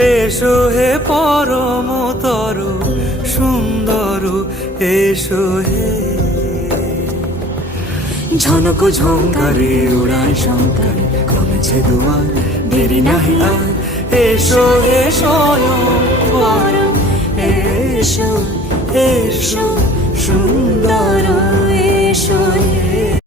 এসো হে পরমতর সুন্দর, এসো হে। ঝনক ঝঙ্কারে উড়ায় শঙ্কারে কমেছে দুয়ার, দেরি নাহি আর। এসো হে স্বয়ং বর, এসো এসো সুন্দর।